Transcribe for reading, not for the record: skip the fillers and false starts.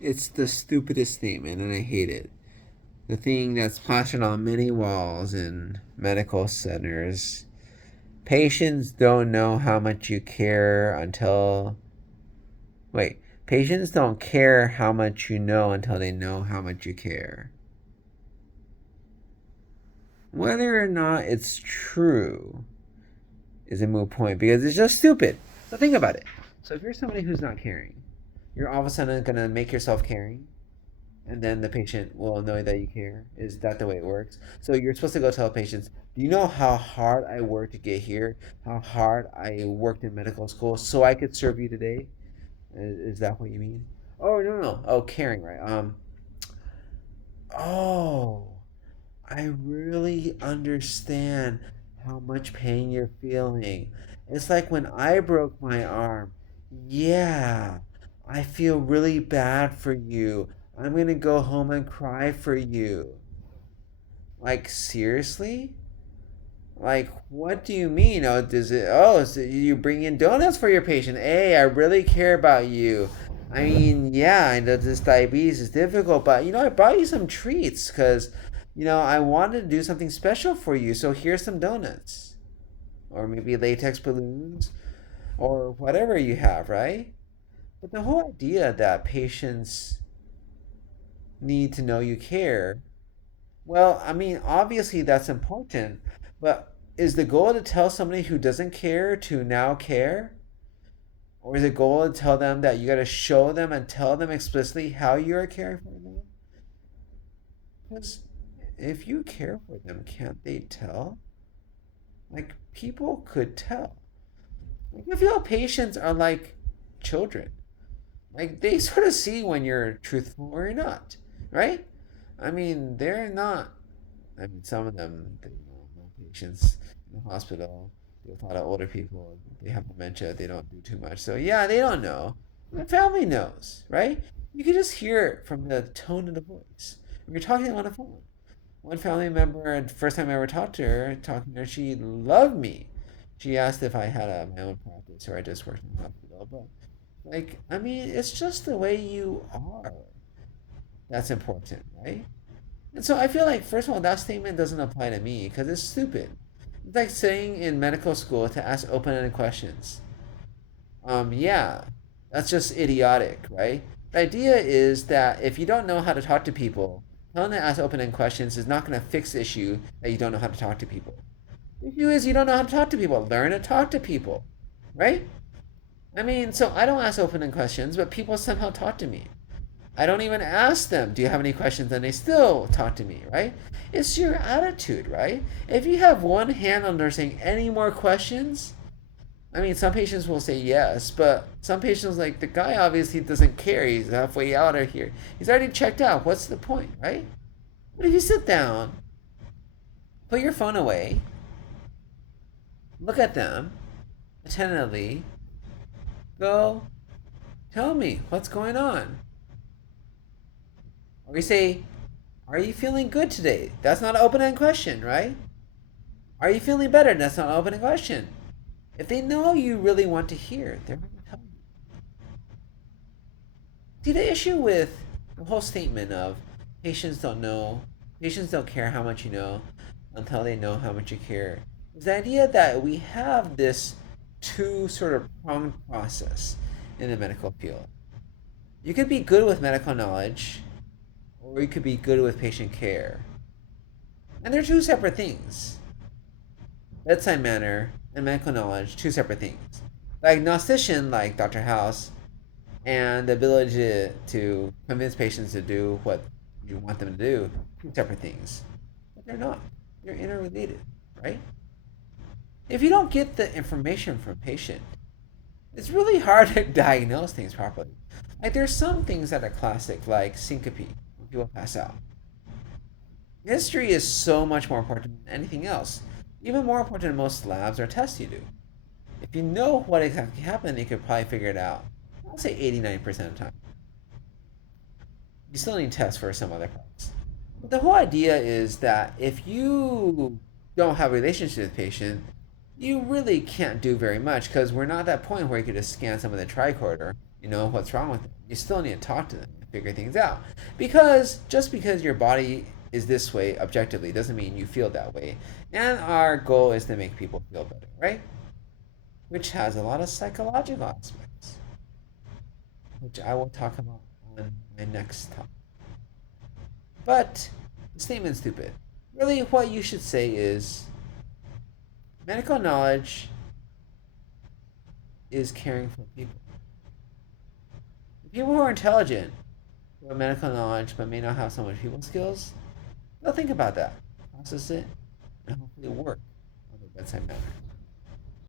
It's the stupidest statement, and I hate it. The thing that's plastered on many walls in medical centers. Patients don't know how much you care until. Wait. Patients don't care how much you know until they know how much you care. Whether or not it's true is a moot point because it's just stupid. So think about it. So if you're somebody who's not caring, you're all of a sudden going to make yourself caring, and then the patient will know that you care. Is that the way it works? So you're supposed to go tell patients, do you know how hard I worked to get here? How hard I worked in medical school so I could serve you today? Is that what you mean? Oh, no, no. Oh, caring, right? Oh, I really understand how much pain you're feeling. It's like when I broke my arm. Yeah, I feel really bad for you. I'm gonna go home and cry for you. Like, seriously? Like, what do you mean? Oh, does it? Oh, so you bring in donuts for your patient? Hey, I really care about you. I mean, yeah, I know this diabetes is difficult, but I brought you some treats because, I wanted to do something special for you. So here's some donuts, or maybe latex balloons, or whatever you have, right? But the whole idea that patients need to know you care. Well, I mean, obviously that's important, but is the goal to tell somebody who doesn't care to now care? Or is the goal to tell them that you got to show them and tell them explicitly how you're caring for them? Because if you care for them, can't they tell? Like, people could tell. Like, I feel patients are like children. Like, they sort of see when you're truthful or you're not, right? I mean, they're not. I mean, some of them, patients in the hospital, with a lot of older people, they have dementia, they don't do too much. So, yeah, they don't know. The family knows, right? You can just hear it from the tone of the voice. When you're talking on the phone. One family member, the first time I ever talking to her, she loved me. She asked if I had my own practice or I just worked in the hospital. But, like, I mean, it's just the way you are that's important, right? And so I feel like, first of all, that statement doesn't apply to me because it's stupid. It's like saying in medical school to ask open-ended questions. Yeah, that's just idiotic, right? The idea is that if you don't know how to talk to people, telling them to ask open-ended questions is not going to fix the issue that you don't know how to talk to people. The issue is you don't know how to talk to people. Learn to talk to people, right? I mean, so I don't ask open-ended questions, but people somehow talk to me. I don't even ask them, do you have any questions? And they still talk to me, right? It's your attitude, right? If you have one hand on there saying any more questions, I mean, some patients will say yes, but some patients, like the guy obviously doesn't care. He's halfway out of here. He's already checked out. What's the point, right? But if you sit down, put your phone away, look at them attentively, go, tell me what's going on. Or you say, are you feeling good today? That's not an open end question, right? Are you feeling better? That's not an open question. If they know you really want to hear, they're going to tell you. See, the issue with the whole statement of patients don't know, patients don't care how much you know until they know how much you care is the idea that we have this two sort of pronged process in the medical field. You could be good with medical knowledge, or you could be good with patient care. And they're two separate things. Bedside manner and medical knowledge, two separate things. Diagnostician, like Dr. House, and the ability to convince patients to do what you want them to do, two separate things. But they're not. They're interrelated, right? If you don't get the information from patient, it's really hard to diagnose things properly. Like there's some things that are classic, like syncope, when people pass out. History is so much more important than anything else. Even more important than most labs or tests you do. If you know what exactly happened, you could probably figure it out. I'll say 89% of the time. You still need tests for some other parts. But the whole idea is that if you don't have a relationship with the patient, you really can't do very much because we're not at that point where you could just scan some of the tricorder you know what's wrong with them. You still need to talk to them and figure things out. Because just because your body is this way objectively doesn't mean you feel that way. And our goal is to make people feel better, right? Which has a lot of psychological aspects, which I will talk about on my next talk. But the statement's stupid. Really, what you should say is medical knowledge is caring for people. The people who are intelligent, who have medical knowledge but may not have so much people skills, they'll think about that, process it, and hopefully work on the bedside manner.